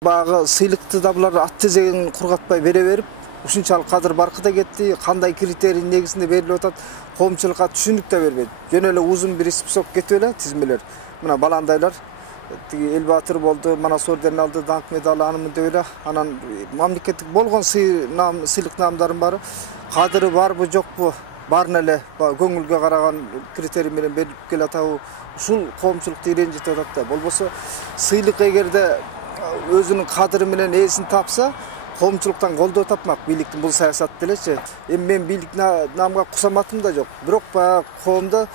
Бағы сыйлыкты да булар ат тезегин кургатпай бере берип, ушунчалык кадыр баркыда кетти, кандай критерий негизинде берилип атат, коомчулукка түшүнүк да бербейт. Жөн эле узун бир список кетип эле тизмелер. Мына баландайлар тиги эл баатыр болду, Манас ордерин алды, даңк медалы анымын деп эле, анан мамлекеттик болгон сыйлык наамдардын баары кадыры барбы жокпу, баарын эле көңүлгө караган критерий менен берилип келатабы, ушул коомчулукту ренжитип атат да. Болбосо сыйлык эгерде өзүнүн кадыры менен ээсин тапса, коомчулуктан колдоо тапмак бийликтин бул саясаты делечи. Эми мен бийлик наамга кусаматым да жок. Бирок баягы коомдо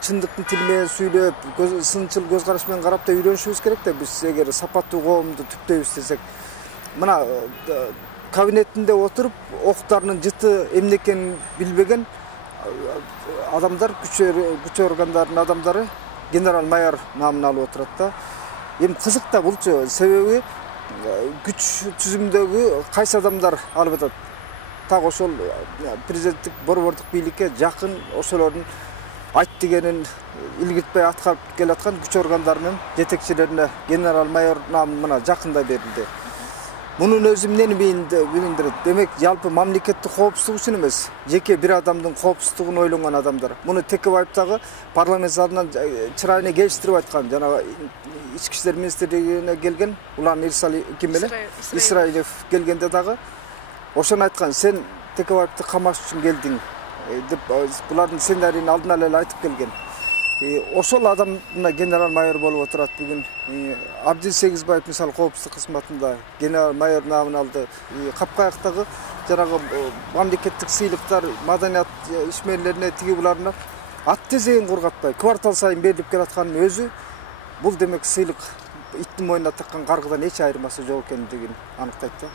чындыктын тили менен сүйлөп, сынчыл көз караш менен карап да үйрөнүшүбүз керек да. Биз эгер сапаттуу коомду түптөйбүз десек, мына кабинетинде отуруп, октарынын жыты эмне экенин билбеген адамдар, күч органдарынын адамдары генерал-майор наамын алып отурат да. Эми кызык да булчу, себеби күч түзүмдөгү кайсы адамдар алып атат. Так ошол президенттик борбордук бийликке жакын, ошолордун айт дегенин илгиртпей аткарып келаткан күч органдарынын жетекчилерине генерал-майор наамы мына жакында берилди. Мунун өзү эмнени билдирет? Демек, жалпы мамлекеттик коопсуздук үчүн эмес, жеке бир адамдын коопсуздугун ойлонгон адамдар. Муну Текебаев дагы парламент залынан чырайына келиштирип айткан. Жанагы ички иштер министрлигине келген, Улан Исраилев келгенде дагы ошону айткан. Сен Текебаевди камаш үчүн келдиң деп, булардын сценарийин алдынан эле айтып келген. Ошол адам мына генерал-майор болуп отурат бүгүн. Абдил Сегизбаев мисалы коопсуздук кызматында генерал-майор наамын алды. Капкаяктагы жанагы мамлекеттик сыйлыктар, маданият ишмерлерине тиги буларына ат тезегин кургатпай квартал сайын берилип келатканын өзү бул демек сыйлык иттин мойнуна таккан каргыдан эч айырмасы жок экендигин аныктайт да.